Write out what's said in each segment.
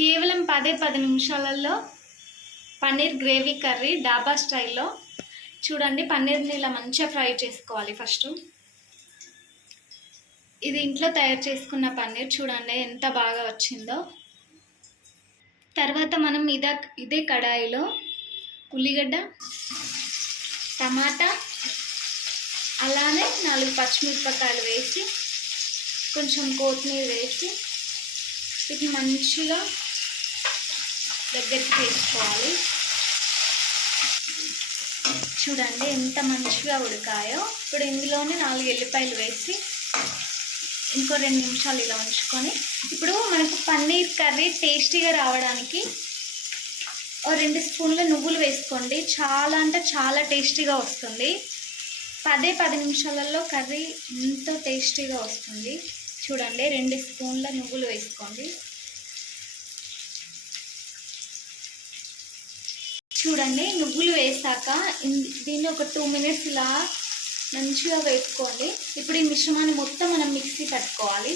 కేవలం 10 నిమిషాలలో paneer gravy curry డాబా స్టైల్లో. చూడండి, పన్నీర్ని ఇలా మంచిగా ఫ్రై చేసుకోవాలి ఫస్ట్. ఇది ఇంట్లో తయారు చేసుకున్న పన్నీర్. చూడండి ఎంత బాగా వచ్చిందో. తర్వాత మనం ఇదే కడాయిలో ఉల్లిగడ్డ, టమాటా, అలానే 4 పచ్చిమిరపకాయలు వేసి కొంచెం కొత్తిమీర వేసి వీటిని మంచిగా దగ్గరికి తీసుకోవాలి. చూడండి ఎంత మంచిగా ఉడికాయో. ఇప్పుడు ఇందులోనే 4 ఎల్లిపాయలు వేసి ఇంకో 2 నిమిషాలు ఇలా ఉంచుకొని, ఇప్పుడు మనకు పన్నీర్ కర్రీ టేస్టీగా రావడానికి 2 స్పూన్ల నువ్వులు వేసుకోండి. చాలా అంటే చాలా టేస్టీగా వస్తుంది. 10 నిమిషాలలో కర్రీ ఎంతో టేస్టీగా వస్తుంది. చూడండి, 2 స్పూన్ల నువ్వులు వేసుకోండి. చూడండి, నువ్వులు వేసాక దీన్ని ఒక 2 మినిట్స్ ఇలా మంచిగా వేసుకోండి. ఇప్పుడు ఈ మిశ్రమాన్ని మొత్తం మనం మిక్సీ పట్టుకోవాలి.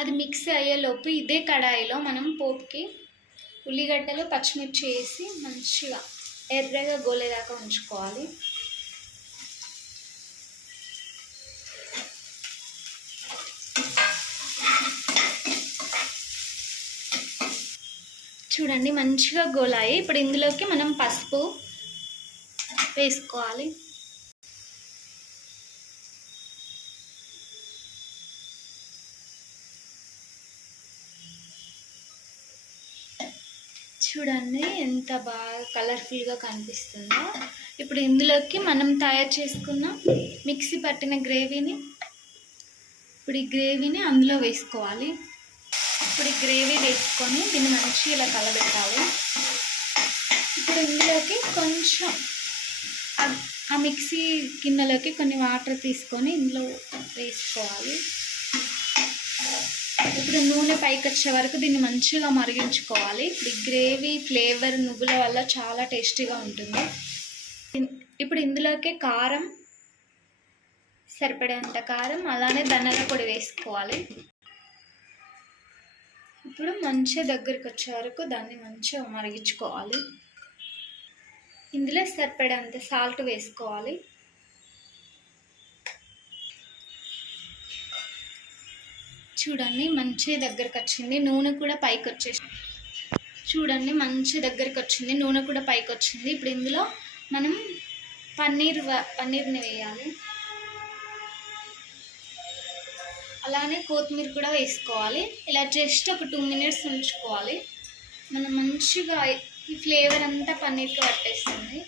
అది మిక్సీ అయ్యేలోపు ఇదే కడాయిలో మనం పోపుకి ఉల్లిగడ్డలు, పచ్చిమిర్చి వేసి మంచిగా ఎర్రగా గోలేదాకా ఉంచుకోవాలి. చూడండి మంచిగా గోలాయి. ఇప్పుడు ఇందులోకి మనం పసుపు వేసుకోవాలి. చూడండి ఎంత బాగా కలర్ఫుల్గా కనిపిస్తుందో. ఇప్పుడు ఇందులోకి మనం తయారు చేసుకున్న మిక్సీ పట్టిన గ్రేవీని ఈ గ్రేవీని అందులో వేసుకోవాలి. ఇప్పుడు ఈ గ్రేవీ వేసుకొని దీన్ని మంచిగా ఇలా కలబెట్టాలి. ఇప్పుడు ఇందులోకి కొంచెం ఆ మిక్సీ గిన్నెలోకి కొన్ని వాటర్ తీసుకొని ఇందులో వేసుకోవాలి. ఇప్పుడు నూనె పైకి వచ్చే వరకు దీన్ని మంచిగా మరిగించుకోవాలి. ఇప్పుడు ఈ గ్రేవీ ఫ్లేవర్ నువ్వుల వల్ల చాలా టేస్టీగా ఉంటుంది. ఇప్పుడు ఇందులోకి కారం, సరిపడేంత కారం, అలానే ధనియాల పొడి వేసుకోవాలి. ఇప్పుడు మంచిగా దగ్గరికి వచ్చే వరకు దాన్ని మంచిగా మరిగించుకోవాలి. ఇందులో సరిపడేంత సాల్ట్ వేసుకోవాలి. చూడండి మంచిగా దగ్గరికి వచ్చింది. నూనె కూడా పైకి వచ్చేసింది. చూడండి మంచి దగ్గరికి వచ్చింది. నూనె కూడా పైకి వచ్చింది. ఇప్పుడు ఇందులో మనం పన్నీర్ని వేయాలి. అలానే కొత్తిమీర కూడా వేసుకోవాలి. ఇలా జస్ట్ ఒక 2 మినిట్స్ ఉంచుకోవాలి. మనం మంచిగా ఈ ఫ్లేవర్ అంతా పన్నీర్కి పట్టేస్తుంది.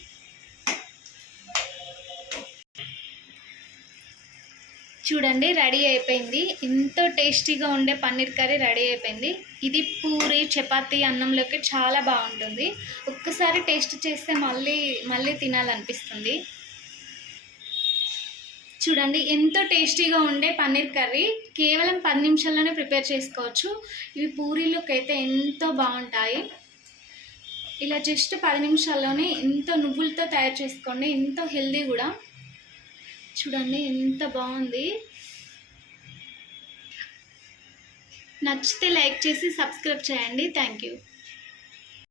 చూడండి రెడీ అయిపోయింది. ఎంతో టేస్టీగా ఉండే పన్నీర్ కర్రీ రెడీ అయిపోయింది. ఇది పూరి, చపాతీ, అన్నంలోకి చాలా బాగుంటుంది. ఒక్కసారి టేస్ట్ చేస్తే మళ్ళీ తినాలనిపిస్తుంది. చూడండి ఎంతో టేస్టీగా ఉండే పన్నీర్ కర్రీ కేవలం 10 నిమిషాల్లోనే ప్రిపేర్ చేసుకోవచ్చు. ఇవి పూరీలోకి అయితే ఎంతో బాగుంటాయి. ఇలా జస్ట్ 10 నిమిషాల్లోనే ఎంతో నువ్వులతో తయారు చేసుకోండి. ఎంతో హెల్దీ కూడా. చూడండి ఎంత బాగుంది. నచ్చితే లైక్ చేసి సబ్స్క్రైబ్ చేయండి. Thank you.